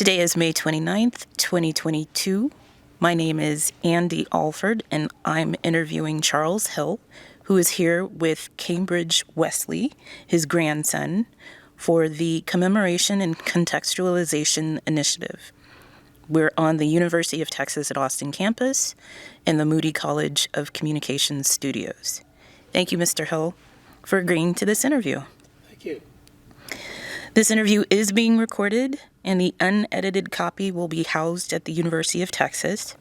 Today is May 29th, 2022. My name is Andy Alford, and I'm interviewing Charles Hill, who is here with Cambridge Wesley, his grandson, for the Commemoration and Contextualization Initiative. We're on the University of Texas at Austin campus in the Moody College of Communications studios. Thank you, Mr. Hill, for agreeing to this interview. Thank you. This interview is being recorded, and the unedited copy will be housed at the University of Texas.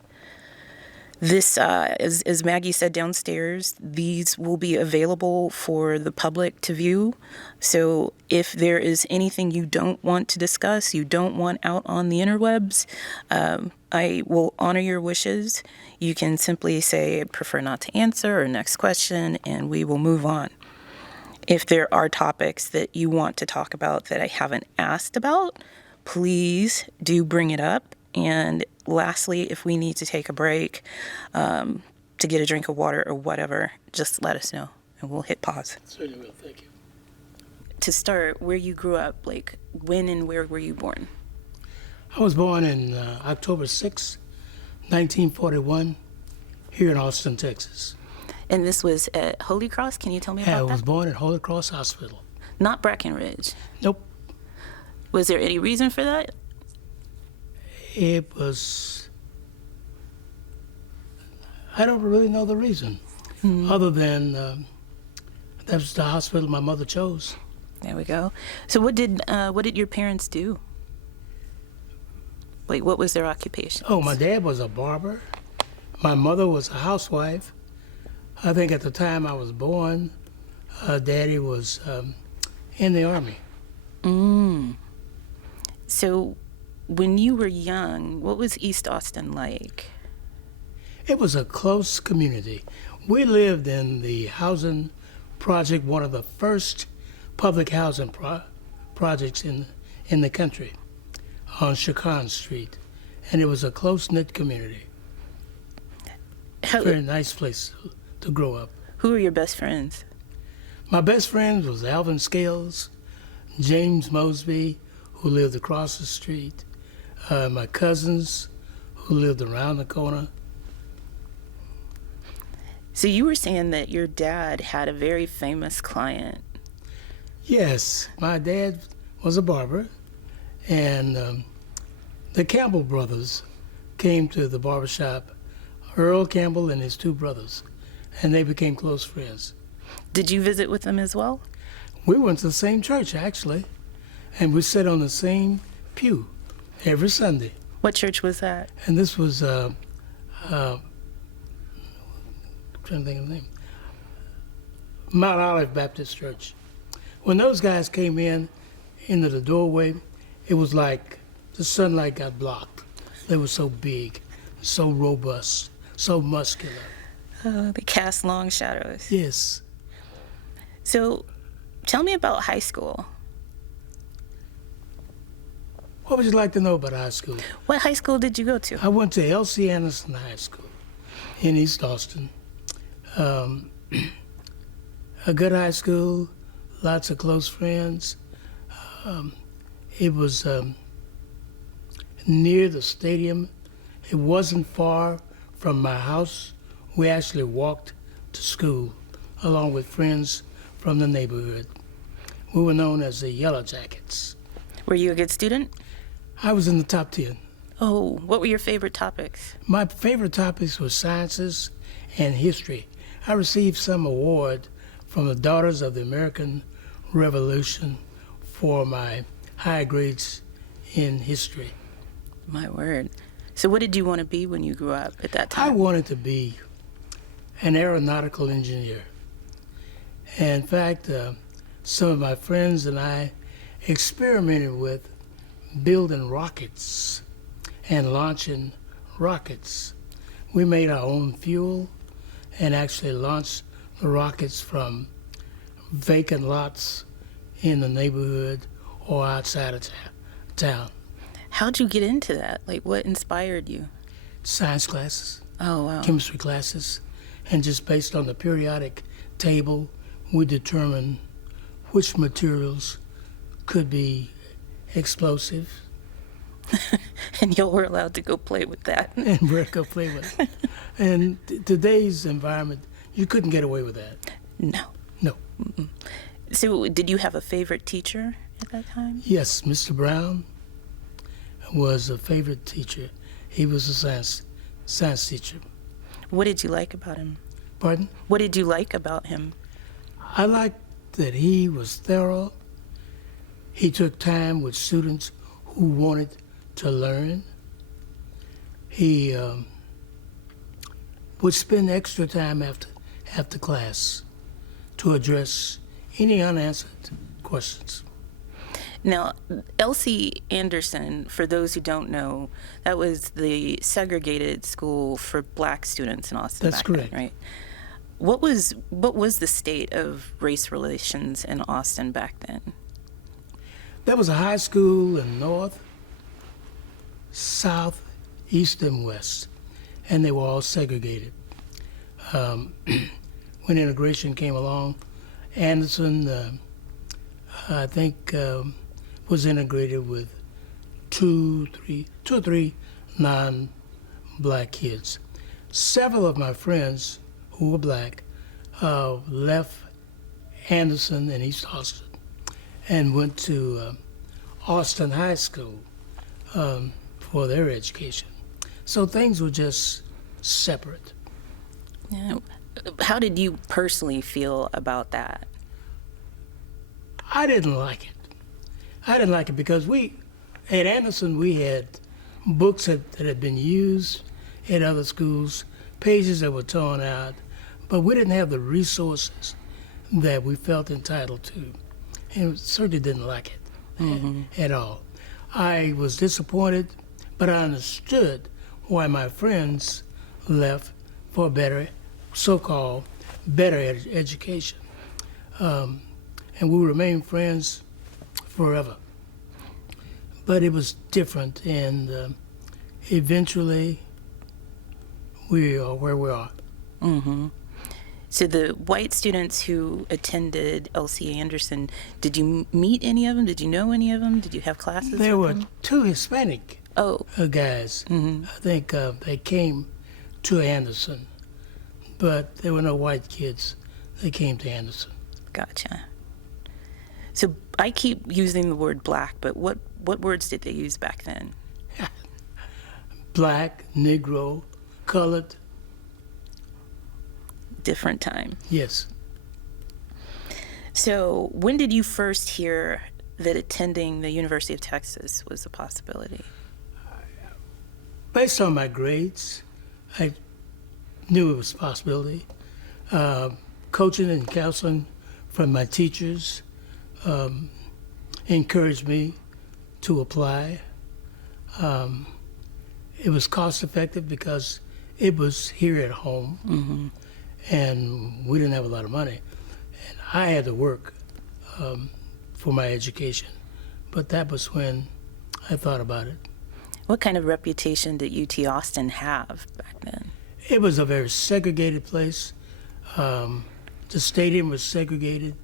This, as Maggie said downstairs, these will be available for the public to view. So if there is anything you don't want to discuss, you don't want out on the interwebs, I will honor your wishes. You can simply say, I prefer not to answer, or next question, and we will move on. If there are topics that you want to talk about that I haven't asked about, please do bring it up. And lastly, if we need to take a break to get a drink of water or whatever, just let us know and we'll hit pause. Certainly will. Thank you. To start, where you grew up, like when and where were you born? I was born in October 6, 1941, here in Austin, Texas. And this was at Holy Cross? Can you tell me about that? I was born at Holy Cross Hospital. Not Breckenridge? Nope. Was there any reason for that? It was, I don't really know the reason, other than that was the hospital my mother chose. There we go. So what did your parents do? Like, what was their occupation? Oh, my dad was a barber. My mother was a housewife. I think at the time I was born, Daddy was in the Army. So when you were young, what was East Austin like? It was a close community. We lived in the housing project, one of the first public housing projects in the country, on Chacon Street. And it was a close-knit community. Very nice place to grow up. Who were your best friends? My best friend was Alvin Scales, James Mosby, who lived across the street, my cousins who lived around the corner. So you were saying that your dad had a very famous client. Yes, my dad was a barber, and the Campbell brothers came to the barbershop, Earl Campbell and his two brothers, and they became close friends. Did you visit with them as well? We went to the same church, actually, and we sat on the same pew every Sunday. What church was that? And this was, I'm trying to think of the name, Mount Olive Baptist Church. When those guys came into the doorway, it was like the sunlight got blocked. They were so big, so robust, so muscular. They cast long shadows. Yes. So tell me about high school. What would you like to know about high school? What high school did you go to? I went to L.C. Anderson High School in East Austin. A good high school, lots of close friends. It was near the stadium. It wasn't far from my house. We actually walked to school along with friends from the neighborhood. We were known as the Yellow Jackets. Were you a good student? I was in the top 10. Oh, what were your favorite topics? My favorite topics were sciences and history. I received some award from the Daughters of the American Revolution for my high grades in history. My word. So what did you want to be when you grew up at that time? I wanted to be an aeronautical engineer. And in fact, some of my friends and I experimented with building rockets and launching rockets. We made our own fuel and actually launched the rockets from vacant lots in the neighborhood or outside of town. How'd you get into that? Like, what inspired you? Science classes. Oh, wow. Chemistry classes. And just based on the periodic table, we determine which materials could be explosive And you were allowed to go play with that. and we're going to play with it. And today's environment, you couldn't get away with that. No. No. So did you have a favorite teacher at that time? Yes, Mr. Brown was a favorite teacher. He was a science teacher. What did you like about him? Pardon? What did you like about him? I liked that he was thorough. He took time with students who wanted to learn. He would spend extra time after class to address any unanswered questions. Now, Elsie Anderson, for those who don't know, that was the segregated school for black students in Austin. That's back then, correct. right? What was the state of race relations in Austin back then? There was a high school in north, south, east, and west, and they were all segregated. When integration came along, Anderson, I think, was integrated with two or three non-black kids. Several of my friends who were black left Anderson and East Austin and went to Austin High School for their education. So things were just separate. Yeah. How did you personally feel about that? I didn't like it. I didn't like it because at Anderson, we had books that had been used at other schools, pages that were torn out, but we didn't have the resources that we felt entitled to. And certainly didn't like it at all. I was disappointed, but I understood why my friends left for a better, so-called better education. And we remained friends forever. But it was different, and eventually we are where we are. So the white students who attended LC Anderson, did you meet any of them? Did you know any of them? Did you have classes There with were them? two Hispanic guys. I think they came to Anderson, but there were no white kids that came to Anderson. Gotcha. So I keep using the word black, but what words did they use back then? Black, Negro, colored. Different time. Yes. So when did you first hear that attending the University of Texas was a possibility? Based on my grades, I knew it was a possibility. Coaching and counseling from my teachers encouraged me to apply. It was cost effective because it was here at home, and we didn't have a lot of money. And I had to work for my education, but that was when I thought about it. What kind of reputation did UT Austin have back then? It was a very segregated place. The stadium was segregated.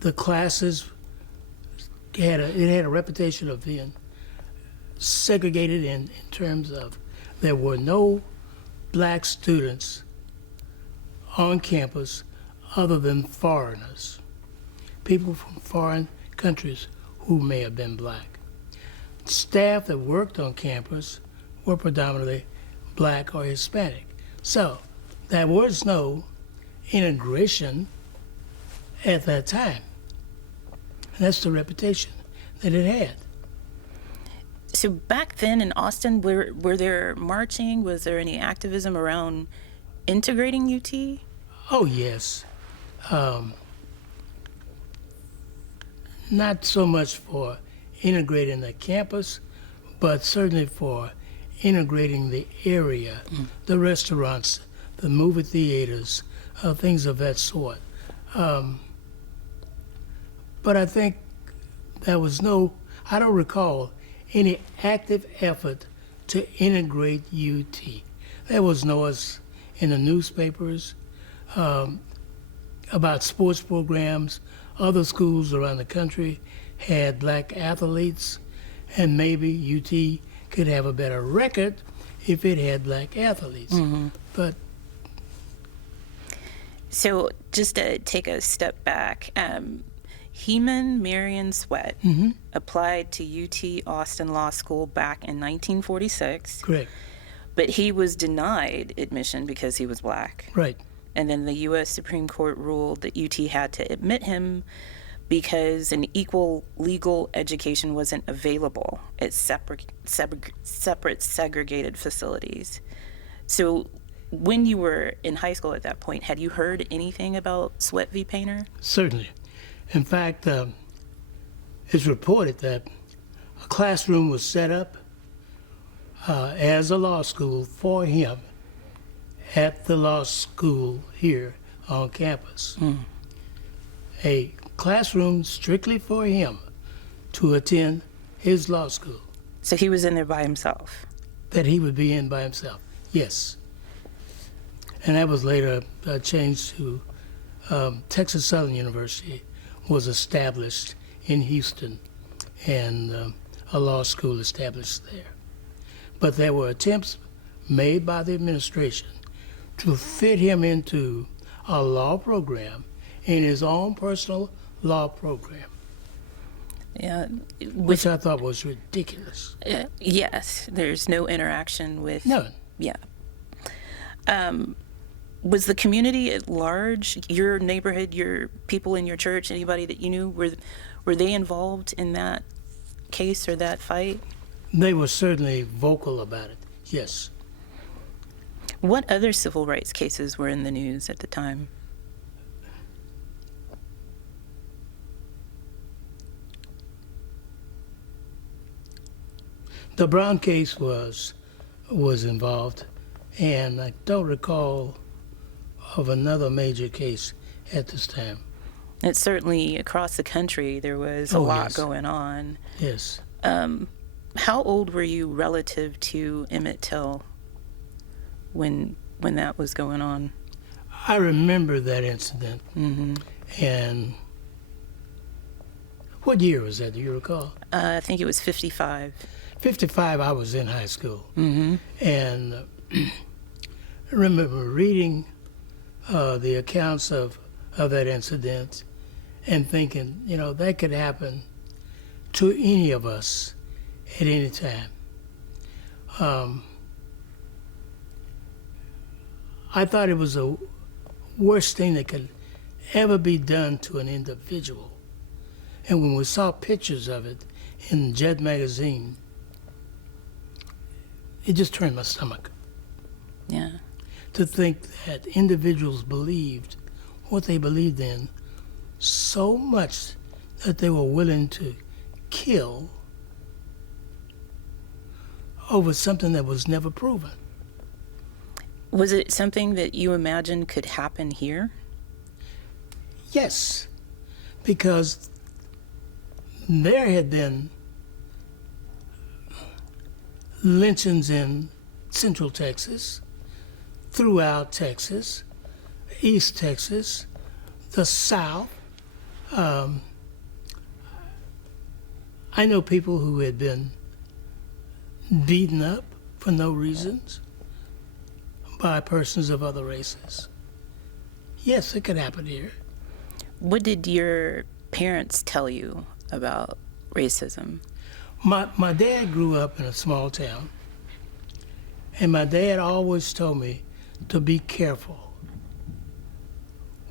The classes had a reputation of being segregated in terms of there were no black students on campus other than foreigners, people from foreign countries who may have been black. Staff that worked on campus were predominantly black or Hispanic. So there was no integration at that time. And that's the reputation that it had. So back then in Austin, were there marching? Was there any activism around integrating UT? Oh, yes. Not so much for integrating the campus, but certainly for integrating the area, the restaurants, the movie theaters, things of that sort. But I think there was I don't recall any active effort to integrate UT. There was noise in the newspapers about sports programs. Other schools around the country had black athletes, and maybe UT could have a better record if it had black athletes. But So just to take a step back, Heman Marion Sweat applied to UT Austin Law School back in 1946, correct, but he was denied admission because he was black. right, And then the U.S. Supreme Court ruled that UT had to admit him because an equal legal education wasn't available at separate segregated facilities. So when you were in high school at that point, had you heard anything about Sweat v. Painter? certainly. In fact, it's reported that a classroom was set up as a law school for him at the law school here on campus. A classroom strictly for him to attend his law school, So he was in there by himself. that he would be in by himself. Yes. And that was later changed to Texas Southern University was established in Houston, and a law school established there. But there were attempts made by the administration to fit him into a law program in his own personal law program, Yeah. which I thought was ridiculous. Yes, there's no interaction with. None. Yeah. Was the community at large, your neighborhood, your people in your church, anybody that you knew, were they involved in that case or that fight? They were certainly vocal about it, yes. What other civil rights cases were in the news at the time? The Brown case was involved, and I don't recall of another major case at this time. It's certainly across the country there was a Oh, lot yes. going on. Yes. How old were you relative to Emmett Till when that was going on? I remember that incident. And what year was that? Do you recall? I think it was 55. 55, I was in high school. And I remember reading the accounts of that incident and thinking, that could happen to any of us at any time. I thought it was the worst thing that could ever be done to an individual. And when we saw pictures of it in Jet magazine, it just turned my stomach Yeah. to think that individuals believed what they believed in so much that they were willing to kill over something that was never proven. Was it something that you imagined could happen here? Yes, because there had been lynchings in Central Texas, throughout Texas, East Texas, the South. I know people who had been beaten up for no reasons by persons of other races. Yes, it could happen here. What did your parents tell you about racism? My dad grew up in a small town, and my dad always told me to be careful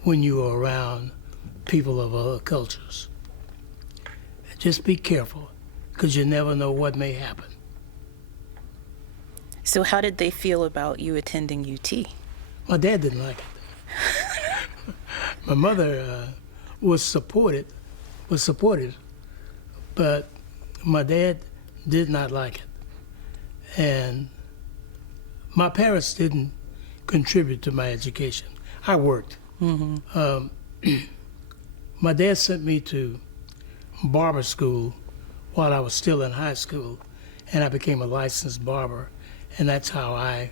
when you are around people of other cultures. Just be careful, because you never know what may happen. So how did they feel about you attending UT? My dad didn't like it. My mother was supportive, but my dad did not like it. And my parents didn't contribute to my education. I worked. My dad sent me to barber school while I was still in high school, and I became a licensed barber, and that's how I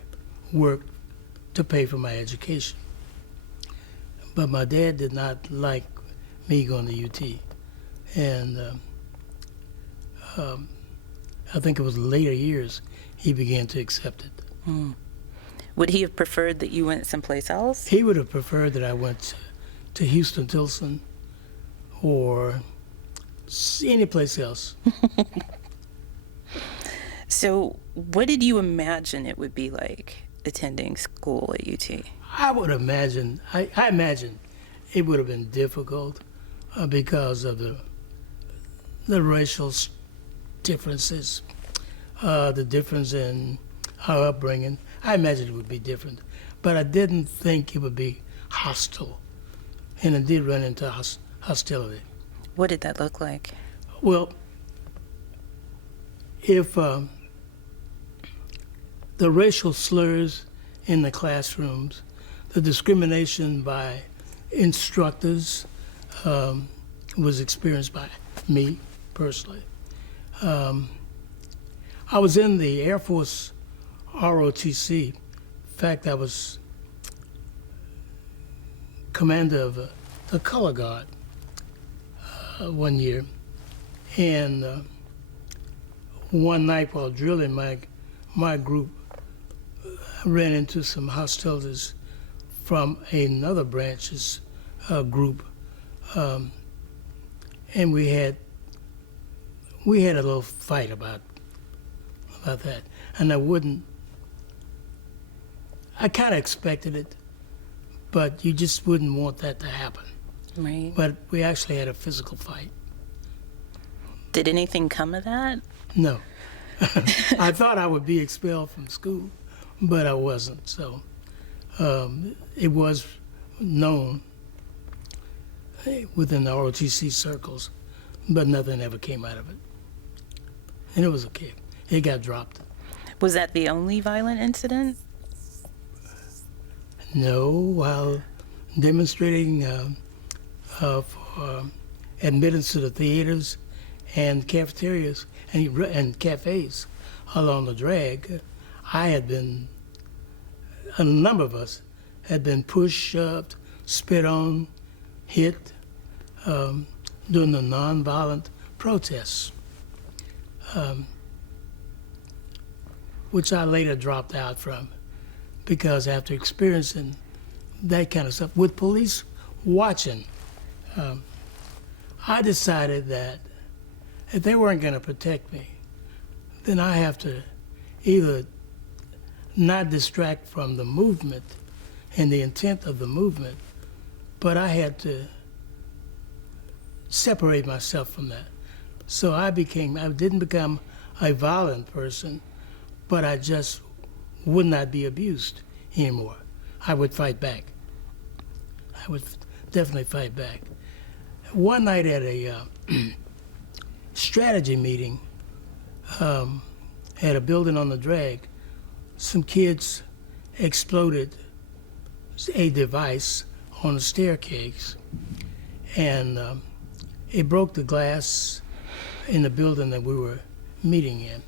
worked to pay for my education. But my dad did not like me going to UT, and I think it was later years he began to accept it. Would he have preferred that you went someplace else? He would have preferred that I went to Houston, Tilson, or any place else. So, what did you imagine it would be like attending school at UT? I would imagine, I imagine it would have been difficult because of the racial differences, the difference in our upbringing. I imagine it would be different, but I didn't think it would be hostile, and it did run into hostility. What did that look like? Well, if the racial slurs in the classrooms, the discrimination by instructors was experienced by me personally. I was in the Air Force ROTC. In fact, I was commander of the color guard one year, and one night while drilling, my group ran into some hostilities from another branch's group, and we had a little fight about that. And I kind of expected it, but you just wouldn't want that to happen. Right. But we actually had a physical fight. Did anything come of that? No. I thought I would be expelled from school, but I wasn't. So it was known within the ROTC circles, but nothing ever came out of it. And it was okay. It got dropped. Was that the only violent incident? No, while demonstrating for admittance to the theaters and cafeterias and cafes along the drag, a number of us had been pushed, shoved, spit on, hit during the nonviolent protests, which I later dropped out from, because after experiencing that kind of stuff with police watching, I decided that if they weren't going to protect me, then I have to either not distract from the movement and the intent of the movement, but I had to separate myself from that. So I didn't become a violent person, but I just would not be abused anymore. I would fight back. I would definitely fight back. One night at a strategy meeting at a building on the drag, some kids exploded a device on the staircase, and it broke the glass in the building that we were meeting in.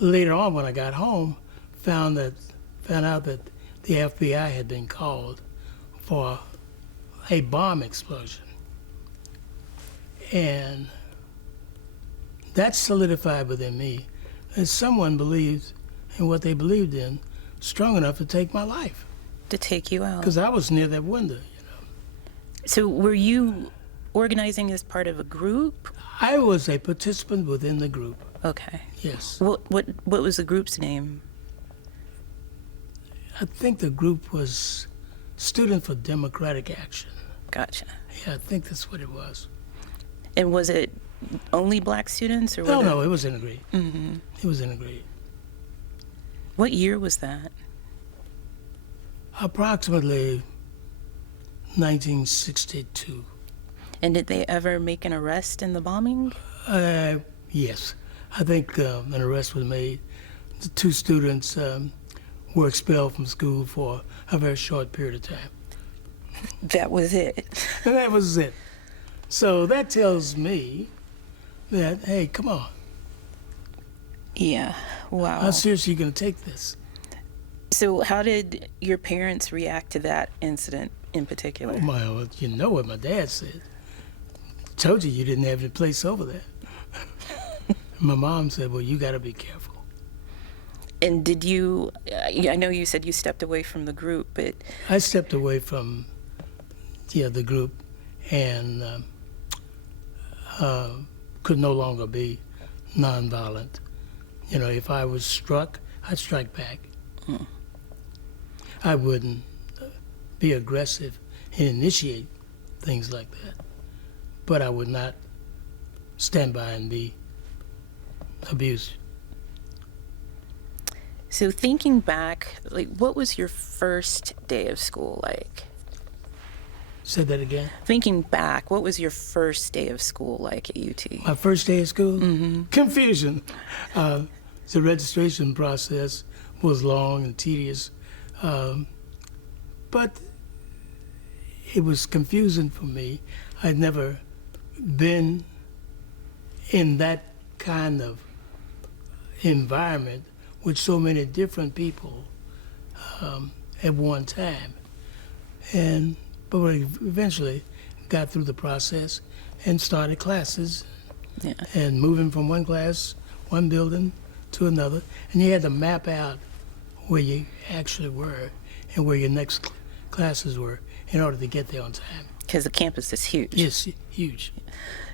Later on, when I got home, found out that the FBI had been called for a bomb explosion. And that solidified within me that someone believed in what they believed in strong enough to take my life. To take you out? Because I was near that window, So were you organizing as part of a group? I was a participant within the group. Okay. Yes. What was the group's name? I think the group was Student for Democratic Action. Gotcha. Yeah, I think that's what it was. And was it only black students? Or No, it was integrated. Mm-hmm. It was integrated. What year was that? Approximately 1962. And did they ever make an arrest in the bombing? Yes. I think an arrest was made. The two students were expelled from school for a very short period of time. That was it. And that was it. So that tells me that, hey, come on. Yeah. Wow. How seriously are you going to take this? So how did your parents react to that incident in particular? Well, you know what my dad said. Told you didn't have any place over there. My mom said, well, you got to be careful. And did you, I know you said you stepped away from the group, but I stepped away from the group and could no longer be nonviolent. You know, if I was struck, I'd strike back. I wouldn't be aggressive and initiate things like that. But I would not stand by and be abused. so thinking back, like, what was your first day of school like? Say that again? Thinking back, what was your first day of school like at UT? My first day of school? Confusion. The registration process was long and tedious, but it was confusing for me. I'd never been in that kind of environment with so many different people at one time. But we eventually got through the process and started classes and moving from one class, one building to another. And you had to map out where you actually were and where your next classes were in order to get there on time. Because the campus is huge. Yes, huge.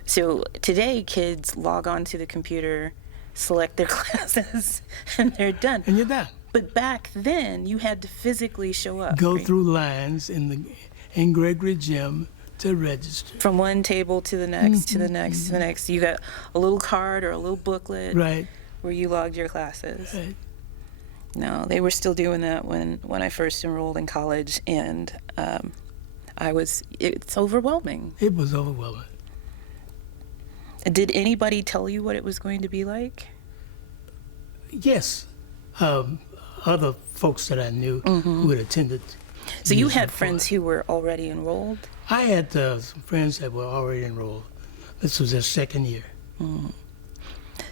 So today, kids log on to the computer, select their classes, and they're done. And you're done. But back then, you had to physically show up. Go right? through lines in Gregory Gym to register. From one table to the next, to the next, to the next. You got a little card or a little booklet Right. where you logged your classes. Right. No, they were still doing that when I first enrolled in college, and it's overwhelming. It was overwhelming. Did anybody tell you what it was going to be like? Yes. Other folks that I knew who had attended. So you years had before. friends who were already enrolled? I had some friends that were already enrolled. This was their second year.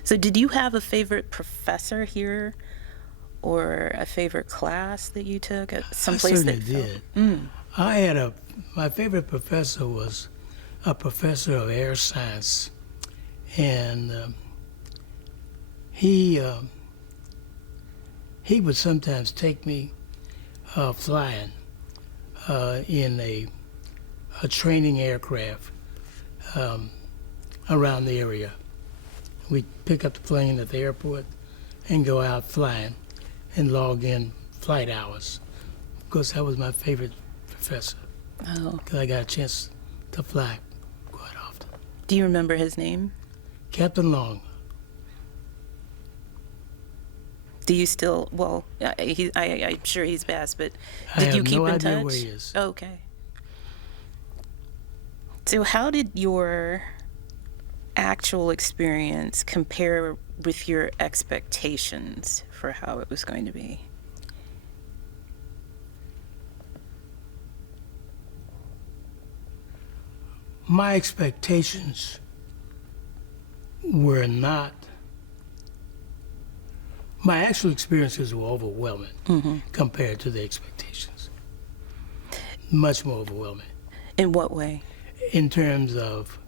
So did you have a favorite professor here or a favorite class that you took at some place I that certainly felt- did. My favorite professor was a professor of air science. And he would sometimes take me flying in a training aircraft around the area. We'd pick up the plane at the airport and go out flying and log in flight hours. Of course, that was my favorite professor Oh. because I got a chance to fly quite often. Do you remember his name? Captain Long. Do you still, well, I'm sure he's passed, but I did have you keep no in idea touch? where he is. Oh, okay. So how did your actual experience compare with your expectations for how it was going to be? My expectations were not, my actual experiences were overwhelming compared to the expectations. Much more overwhelming In what way? in terms of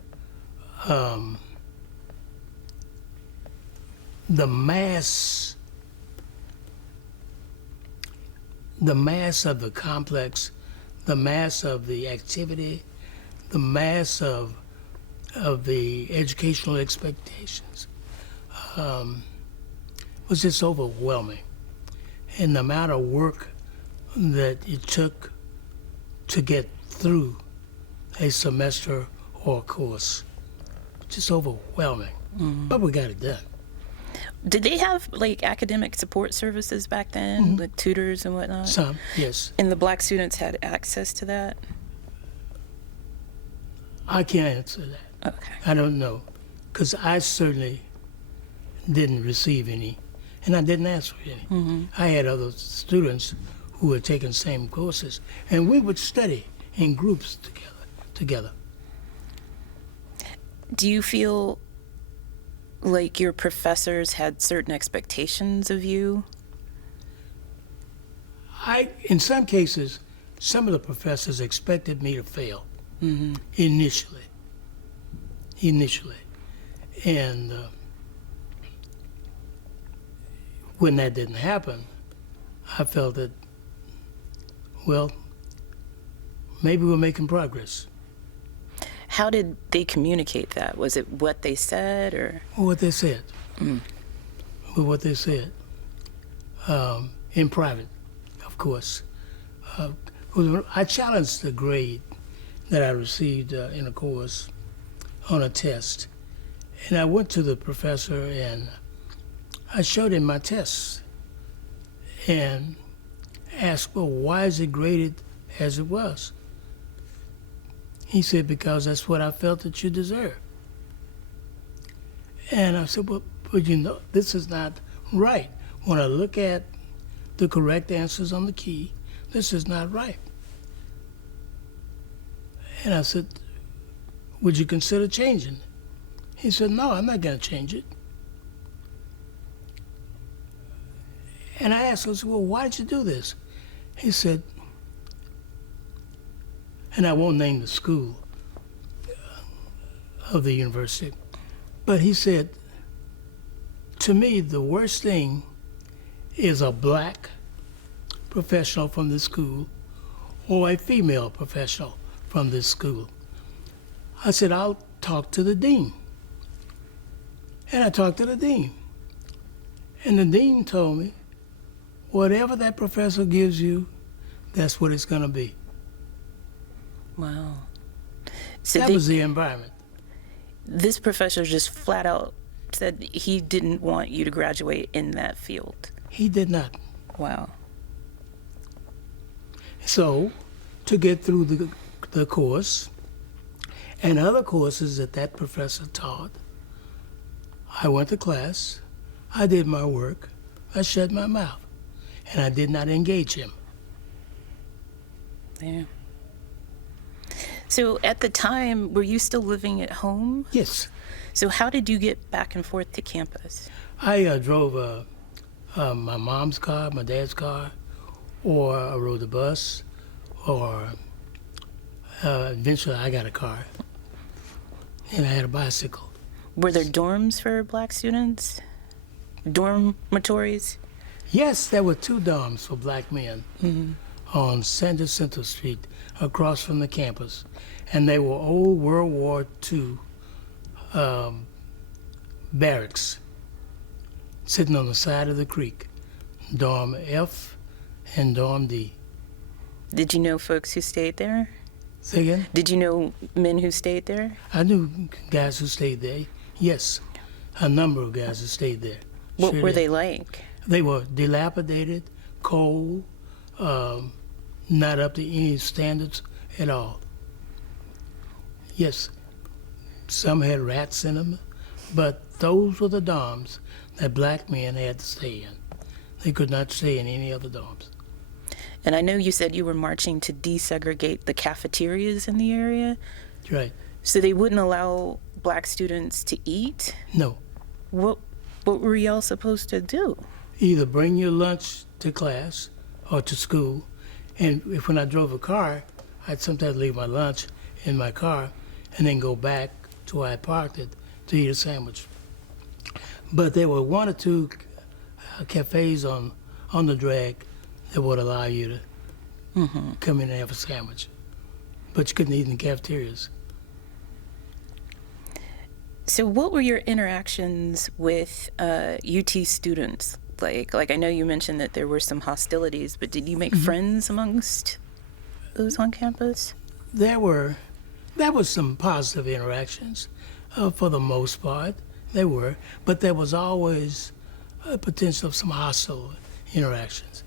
the mass of the complex, the mass of the activity, the mass of the educational expectations was just overwhelming. And the amount of work that it took to get through a semester or a course, just overwhelming. But we got it done. Did they have like academic support services back then, like tutors and whatnot? Some, yes. And the black students had access to that? I can't answer that. Okay. I don't know, because I certainly didn't receive any, and I didn't ask for any. I had other students who had taken the same courses, and we would study in groups together. Do you feel like your professors had certain expectations of you? In some cases, some of the professors expected me to fail initially. And when that didn't happen, I felt that, well, maybe we're making progress. How did they communicate that? Was it what they said, or? What they said. What they said. In private, of course. I challenged the grade that I received in a course on a test. And I went to the professor and I showed him my tests and asked, well, why is it graded as it was? He said, because that's what I felt that you deserve. And I said, well, but you know, this is not right. When I look at the correct answers on the key, this is not right. And I said, would you consider changing it? He said, no, I'm not going to change it. And I asked him, I said, well, why did you do this? He said, and I won't name the school of the university, but he said, to me, the worst thing is a black professional from this school or a female professional from this school. I said, I'll talk to the dean. And I talked to the dean. And the dean told me, whatever that professor gives you, that's what it's going to be. Wow. So that was the environment. This professor just flat out said he didn't want you to graduate in that field. He did not. Wow. So, to get through the course and other courses that professor taught, I went to class, I did my work, I shut my mouth, and I did not engage him. Yeah. So at the time, were you still living at home? Yes. So how did you get back and forth to campus? I drove my mom's car, my dad's car, or I rode the bus, or eventually I got a car, and I had a bicycle. Were there dorms for black students? Dormitories? Yes, there were 2 dorms for black men on San Jacinto Street across from the campus. And they were old World War II barracks sitting on the side of the creek, Dorm F and Dorm D. Did you know folks who stayed there? Say again? Did you know men who stayed there? I knew guys who stayed there, yes. A number of guys who stayed there. What Sure were did. they like? They were dilapidated, cold, not up to any standards at all. Yes, some had rats in them, but those were the dorms that black men had to stay in. They could not stay in any other dorms. And I know you said you were marching to desegregate the cafeterias in the area. Right. So they wouldn't allow black students to eat? No. What were y'all supposed to do? Either bring your lunch to class or to school, and when I drove a car, I'd sometimes leave my lunch in my car and then go back to where I parked it to eat a sandwich. But there were 1 or 2 cafes on the drag that would allow you to come in and have a sandwich. But you couldn't eat in the cafeterias. So what were your interactions with UT students? Like I know you mentioned that there were some hostilities, but did you make friends amongst those on campus? There was some positive interactions for the most part. There were, but there was always a potential of some hostile interactions.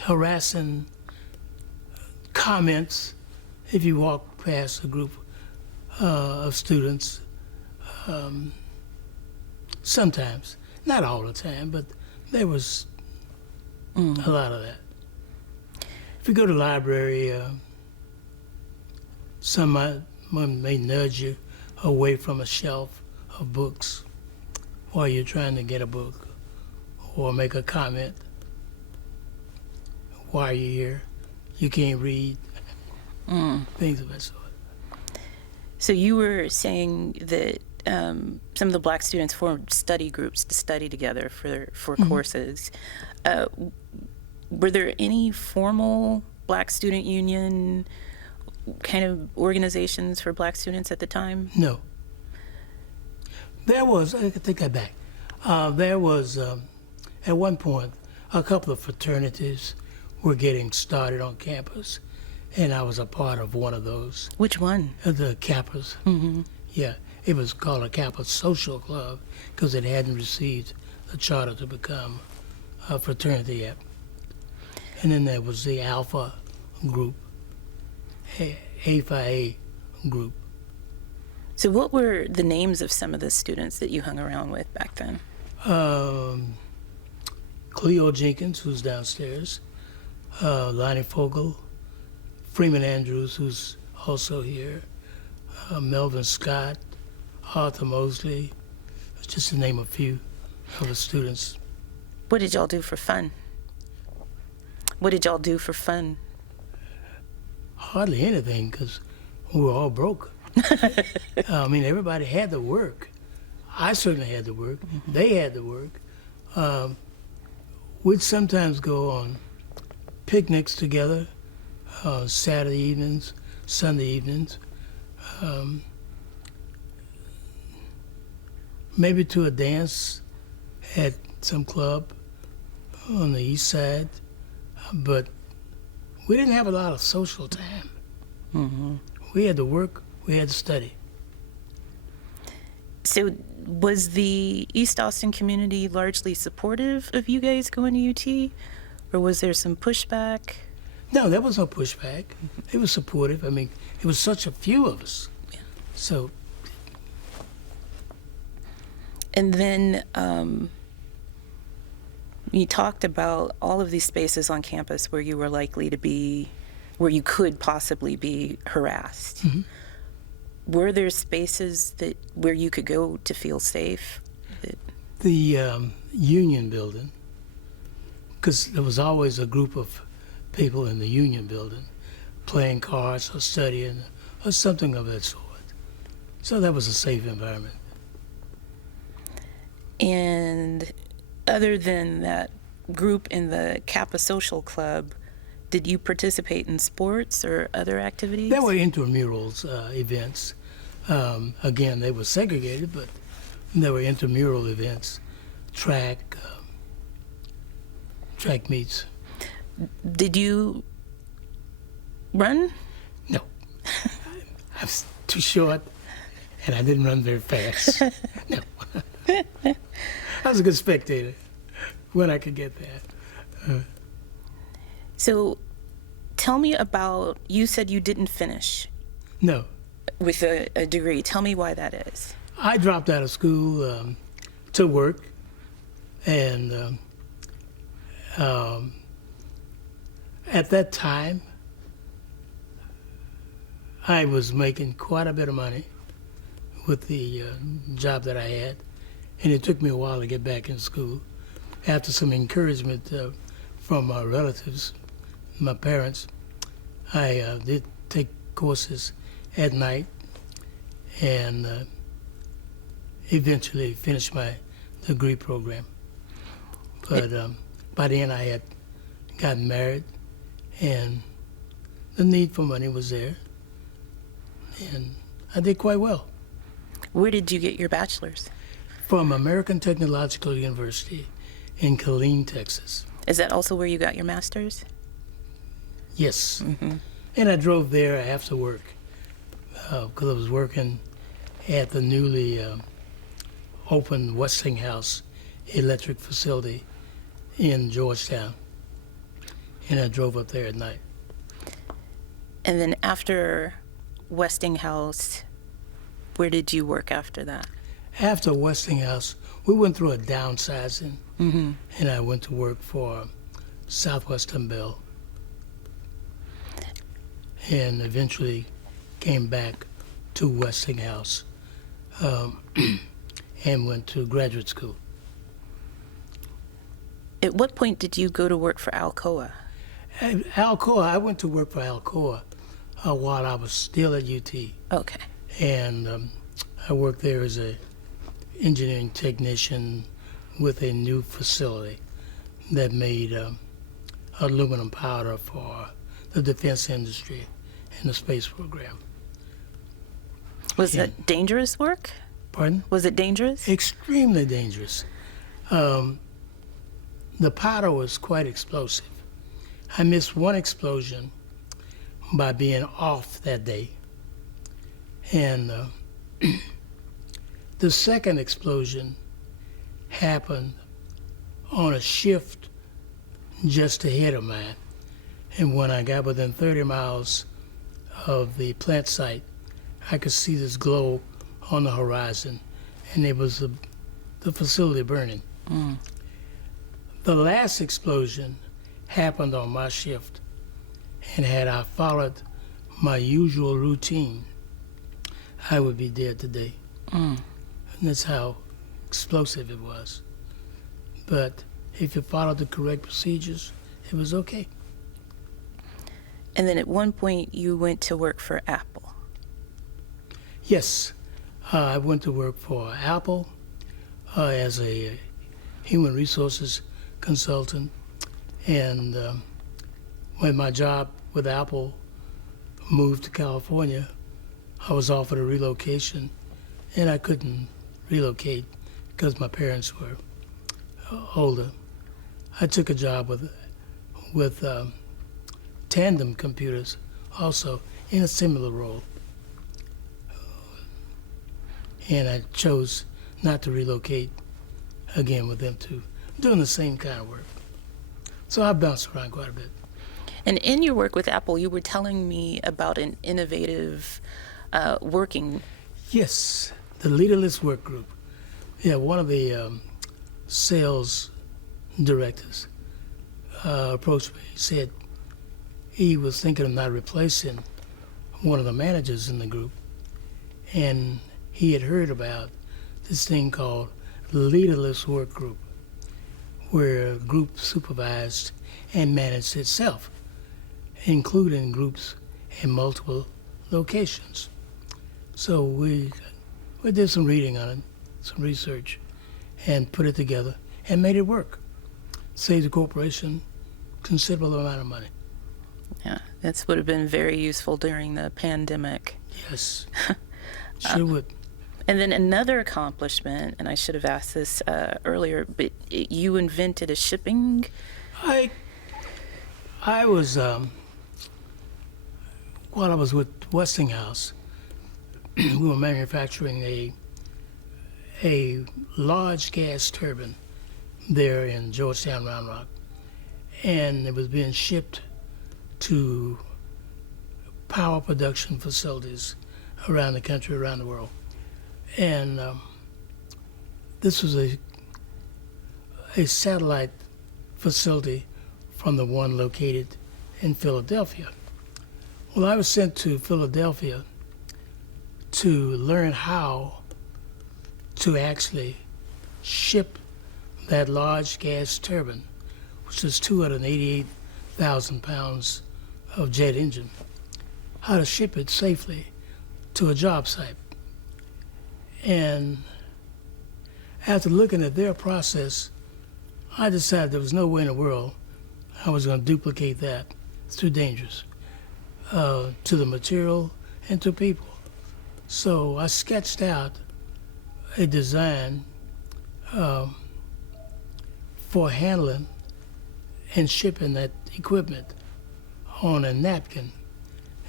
Harassing comments if you walk past a group of students. Sometimes, not all the time, but there was a lot of that. If you go to the library, someone may nudge you away from a shelf of books while you're trying to get a book, or make a comment. Why are you here? You can't read. Things of that sort. So you were saying that some of the black students formed study groups to study together for courses. Were there any formal black student union kind of organizations for black students at the time? No. There was, I could take that back. There was, at one point, a couple of fraternities were getting started on campus, and I was a part of one of those. Which one? The Kappas. Mm-hmm. Yeah, it was called a Kappa Social Club because it hadn't received a charter to become a fraternity yet. And then there was the Alpha group, A group. So what were the names of some of the students that you hung around with back then? Cleo Jenkins, who's downstairs, Lonnie Fogel, Freeman Andrews, who's also here, Melvin Scott, Arthur Mosley, just to name a few of the students. What did y'all do for fun? What did y'all do for fun? Hardly anything, because we were all broke. I mean, everybody had to work. I certainly had to work. Mm-hmm. They had to work. We'd sometimes go on picnics together, Saturday evenings, Sunday evenings, maybe to a dance at some club on the east side, but we didn't have a lot of social time. Mm-hmm. We had to work, we had to study. So was the East Austin community largely supportive of you guys going to UT? Or was there some pushback? No, there was no pushback. It was supportive. I mean, it was such a few of us. Yeah. So. And then you talked about all of these spaces on campus where you were likely to be, where you could possibly be harassed. Mm-hmm. Were there spaces where you could go to feel safe? The Union building, because there was always a group of people in the Union building playing cards or studying or something of that sort. So that was a safe environment. And other than that group in the Kappa Social Club, did you participate in sports or other activities? There were intramurals events. Again, they were segregated, but there were intramural events, track meets. Did you run? No. I was too short, and I didn't run very fast. No. I was a good spectator when I could get that. So tell me about, you said you didn't finish. No. With a degree. Tell me why that is. I dropped out of school to work, and at that time, I was making quite a bit of money with the job that I had, and it took me a while to get back in school. After some encouragement from my relatives, my parents, I did take courses at night and eventually finished my degree program. But by then I had gotten married, and the need for money was there, and I did quite well. Where did you get your bachelor's? From American Technological University in Killeen, Texas. Is that also where you got your master's? Yes. Mm-hmm. And I drove there after work because I was working at the newly opened Westinghouse electric facility in Georgetown. And I drove up there at night. And then after Westinghouse, where did you work after that? After Westinghouse, we went through a downsizing, Mm-hmm. and I went to work for Southwestern Bell, and eventually came back to Westinghouse and went to graduate school. At what point did you go to work for Alcoa? Alcoa, I went to work for Alcoa while I was still at UT. Okay. And I worked there as a engineering technician with a new facility that made aluminum powder for the defense industry and the space program. Was Yeah. it dangerous work? Pardon? Was it dangerous? Extremely dangerous. The powder was quite explosive. I missed one explosion by being off that day. And the second explosion happened on a shift just ahead of mine. And when I got within 30 miles of the plant site, I could see this glow on the horizon, and it was the facility burning. The last explosion happened on my shift, and had I followed my usual routine, I would be dead today. And that's how explosive it was. But if you followed the correct procedures, it was okay. And then at one point you went to work for Apple. Yes, I went to work for Apple as a human resources consultant. And when my job with Apple moved to California, I was offered a relocation, and I couldn't relocate because my parents were older. I took a job with Tandem Computers, also in a similar role. And I chose not to relocate again with them too, doing the same kind of work. So I bounced around quite a bit. And in your work with Apple, you were telling me about an innovative working. Yes, the leaderless work group. Yeah, one of the sales directors approached me. He said he was thinking of not replacing one of the managers in the group, and he had heard about this thing called leaderless work group, where a group supervised and managed itself, including groups in multiple locations. So we did some reading on it, some research, and put it together and made it work. Saved the corporation considerable amount of money. Yeah, that would have been very useful during the pandemic. Yes, sure would. And then another accomplishment, and I should have asked this earlier, but you invented a shipping. I was while I was with Westinghouse, we were manufacturing a large gas turbine there in Georgetown, Round Rock, and it was being shipped to power production facilities around the country, around the world. And this was a satellite facility from the one located in Philadelphia. Well, I was sent to Philadelphia to learn how to actually ship that large gas turbine, which is 288,000 pounds of jet engine, how to ship it safely to a job site. And after looking at their process, I decided there was no way in the world I was going to duplicate that. It's too dangerous to the material and to people. So I sketched out a design for handling and shipping that equipment on a napkin,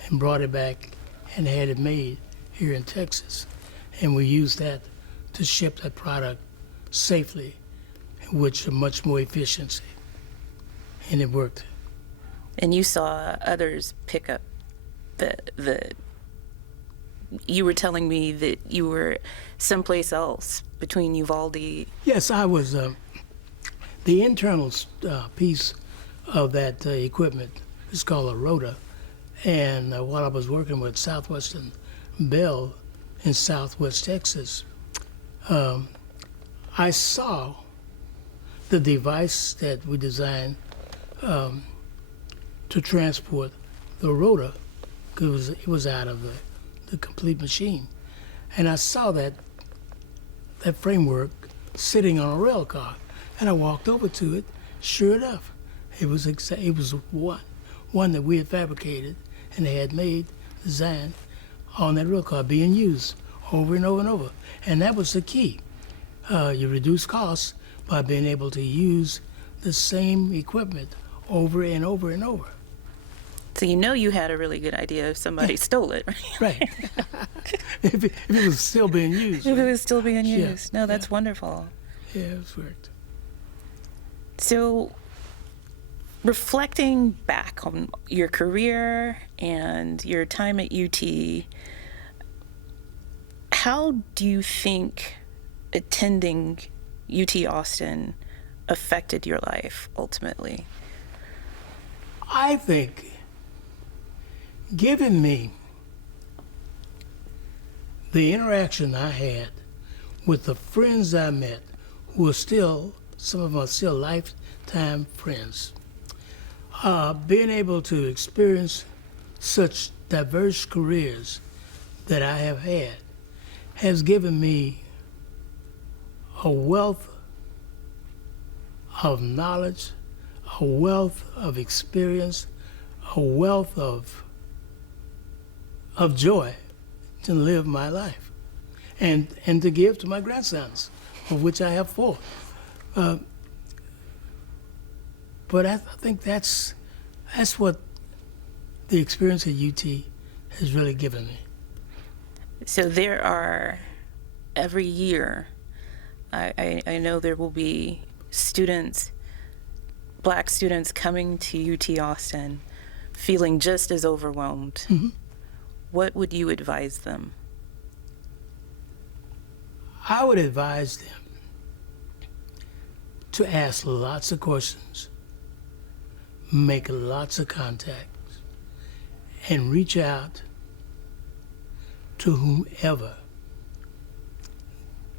and brought it back and had it made here in Texas. And we used that to ship that product safely, with much more efficiency. And it worked. And you saw others pick up the you were telling me that you were someplace else between Uvalde. Yes, I was. The internal piece of that equipment is called a rotor. And while I was working with Southwestern Bell in Southwest Texas, I saw the device that we designed to transport the rotor, because it was out of the complete machine. And I saw that framework sitting on a rail car, and I walked over to it. Sure enough, it was one that we had fabricated and they had made, designed on that rail car being used over and over and over. And that was the key. You reduce costs by being able to use the same equipment over and over and over. So you know you had a really good idea if somebody stole it, right? Right. if it was still being used. If Right? it was still being Yeah. used. No, that's wonderful. Yeah, it was worked. So, reflecting back on your career and your time at UT, how do you think attending UT Austin affected your life ultimately? I think given me the interaction I had with the friends I met, who are still, some of them are still lifetime friends, being able to experience such diverse careers that I have had has given me a wealth of knowledge, a wealth of experience, a wealth of joy to live my life and to give to my grandsons, of which I have 4. But I think that's what the experience at UT has really given me. So there are, every year, I know there will be students, black students coming to UT Austin feeling just as overwhelmed. Mhm. What would you advise them? I would advise them to ask lots of questions, make lots of contacts, and reach out to whomever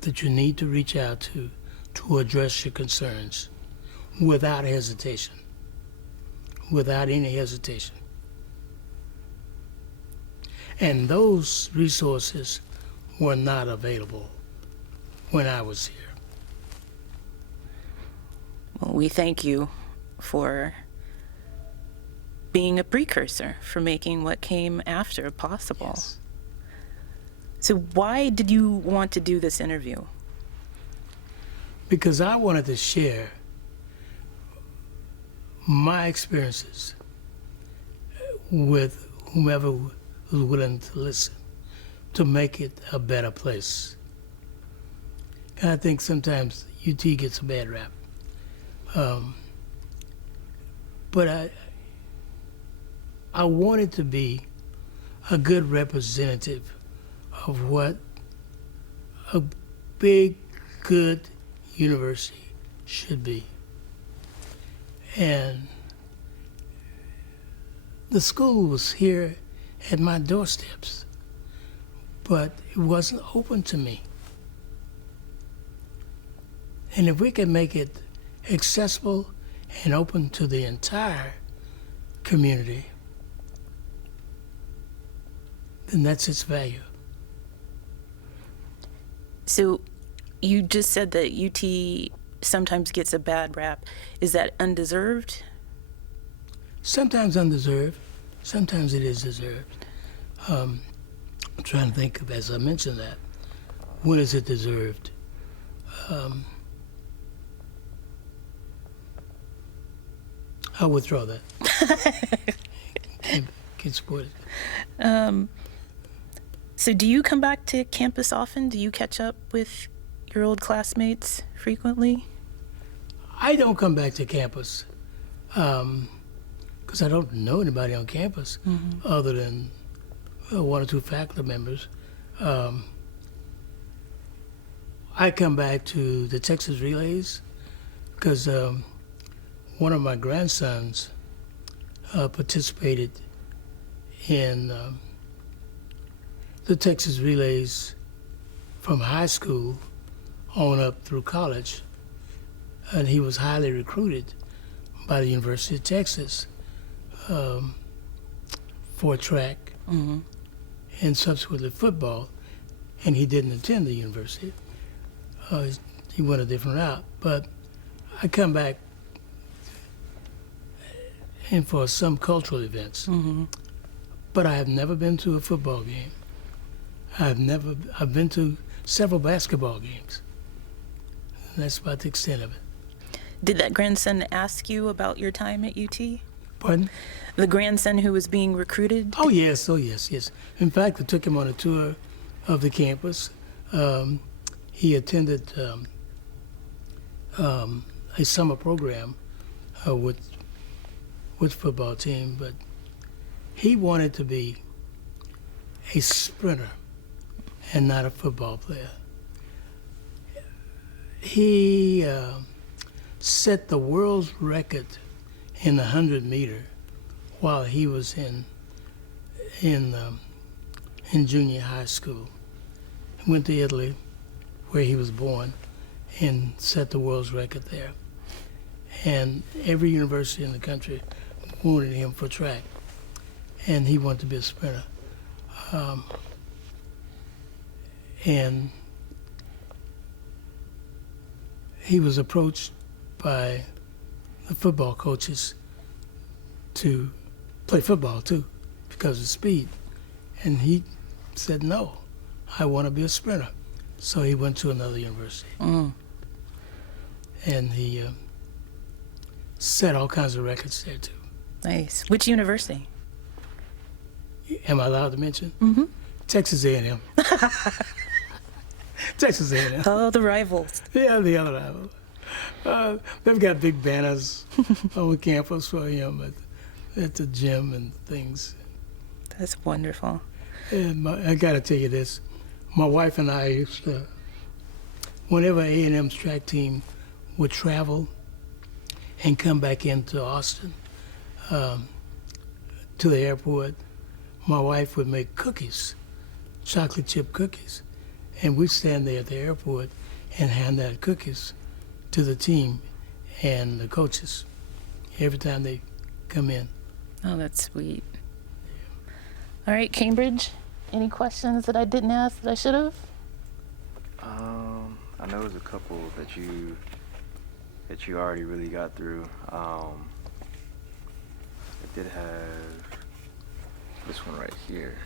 that you need to reach out to address your concerns without hesitation, without any hesitation. And those resources were not available when I was here. Well, we thank you for being a precursor, for making what came after possible. Yes. So why did you want to do this interview? Because I wanted to share my experiences with whomever was willing to listen to make it a better place. And I think sometimes UT gets a bad rap. But I wanted to be a good representative of what a big, good university should be. And the school was here at my doorsteps, but it wasn't open to me. And if we can make it accessible and open to the entire community, then that's its value. So you just said that UT sometimes gets a bad rap. Is that undeserved? Sometimes undeserved, sometimes it is deserved. I'm trying to think of, as I mentioned that, when is it deserved? I'll withdraw that. Can't support it. So do you come back to campus often? Do you catch up with your old classmates frequently? I don't come back to campus because I don't know anybody on campus other than 1 or 2 faculty members. I come back to the Texas Relays because one of my grandsons participated in the Texas Relays from high school on up through college, and he was highly recruited by the University of Texas for track and subsequently football. and he didn't attend the university. He went a different route. But I come back in for some cultural events. But I have never been to a football game. I've been to several basketball games. And that's about the extent of it. Did that grandson ask you about your time at UT? Pardon? The grandson who was being recruited? Oh yes. In fact, I took him on a tour of the campus. He attended a summer program with football team, but he wanted to be a sprinter and not a football player. He set the world's record in the 100-meter while he was in junior high school. He went to Italy, where he was born, and set the world's record there. And every university in the country wanted him for track, and he wanted to be a sprinter. And he was approached by the football coaches to play football too, because of speed. And he said, no, I want to be a sprinter. So he went to another university. And he set all kinds of records there too. Nice. Which university? Am I allowed to mention? Texas A&M. Texas A&M. Oh, the rivals. Yeah, the other rival. They've got big banners on campus for him at the gym and things. That's wonderful. And I got to tell you this. My wife and I used to, whenever A&M's track team would travel and come back into Austin to the airport, my wife would make cookies, chocolate chip cookies. And we'd stand there at the airport and hand out cookies to the team and the coaches every time they come in. Oh, that's sweet. All right, Cambridge, any questions that I didn't ask that I should have? I know there's a couple that you already really got through. I did have this one right here.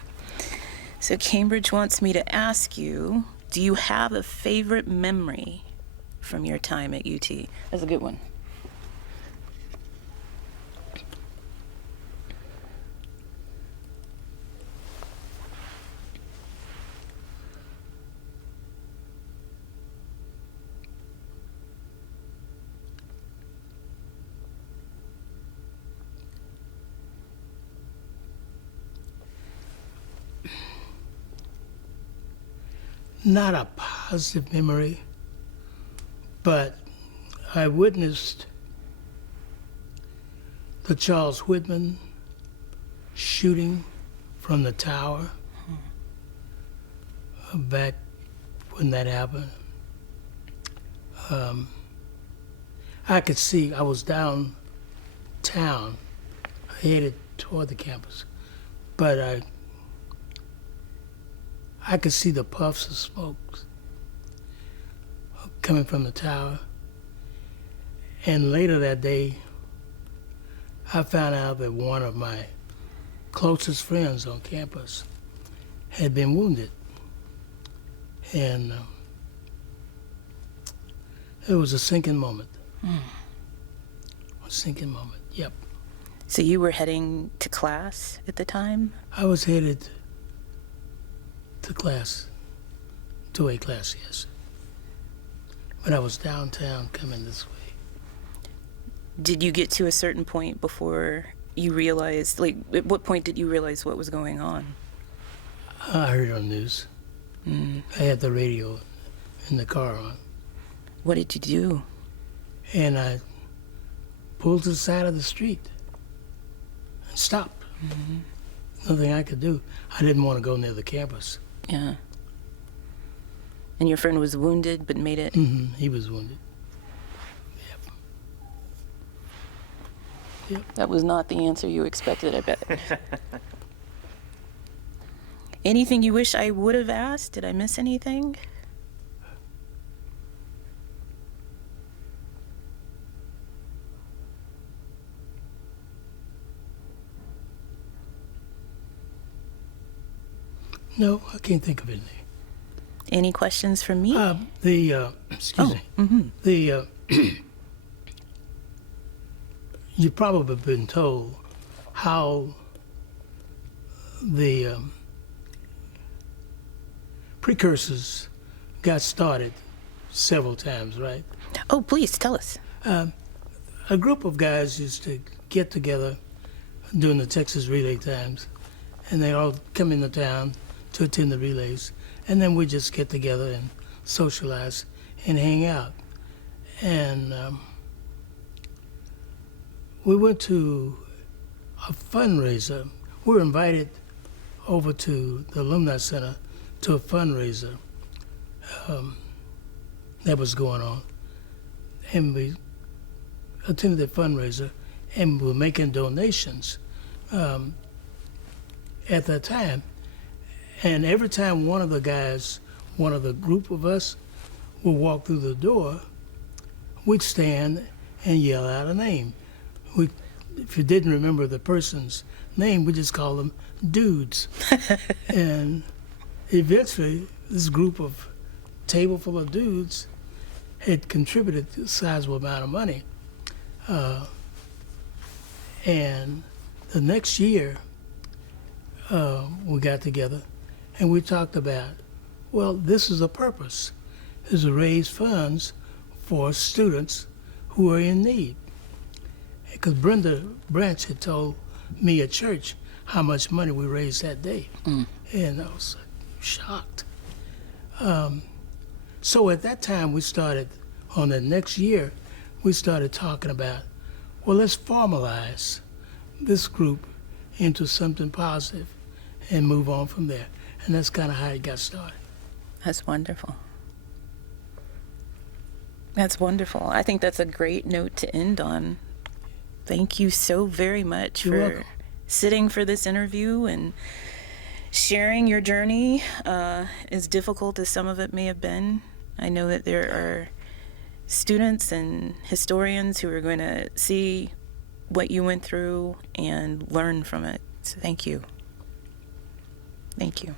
So Cambridge wants me to ask you, do you have a favorite memory from your time at UT? That's a good one. Not a positive memory, but I witnessed the Charles Whitman shooting from the tower back when that happened. I could see, I was downtown, headed toward the campus, but I could see the puffs of smoke coming from the tower. And later that day, I found out that one of my closest friends on campus had been wounded. And it was a sinking moment. A sinking moment, yep. So you were heading to class at the time? I was headed to class, to a class, yes. But I was downtown coming this way. Did you get to a certain point before you realized, like, at what point did you realize what was going on? I heard on the news. I had the radio in the car on. What did you do? And I pulled to the side of the street and stopped. Nothing I could do. I didn't want to go near the campus. Yeah. And your friend was wounded but made it? He was wounded. Yep. That was not the answer you expected, I bet. Anything you wish I would have asked? Did I miss anything? No, I can't think of anything. Any questions from me? Excuse me. The you've probably been told how the precursors got started several times, right? Oh, please tell us. A group of guys used to get together during the Texas Relay Times, and they all come into town to attend the relays, and then we just get together and socialize and hang out. And we went to a fundraiser. We were invited over to the Alumni Center to a fundraiser that was going on. And we attended the fundraiser, and we were making donations at that time. And every time one of the guys, one of the group of us, would walk through the door, we'd stand and yell out a name. If you didn't remember the person's name, we just called them dudes. And eventually, this group of table full of dudes had contributed a sizable amount of money. And the next year, we got together and we talked about, well, this is a purpose, is to raise funds for students who are in need. Because Brenda Branch had told me at church how much money we raised that day. And I was shocked. So at that time, we started, on the next year, we started talking about, well, let's formalize this group into something positive and move on from there. And that's kind of how it got started. That's wonderful. That's wonderful. I think that's a great note to end on. Thank you so very much You're for welcome. sitting for this interview and sharing your journey, as difficult as some of it may have been. I know that there are students and historians who are going to see what you went through and learn from it. So thank you. Thank you.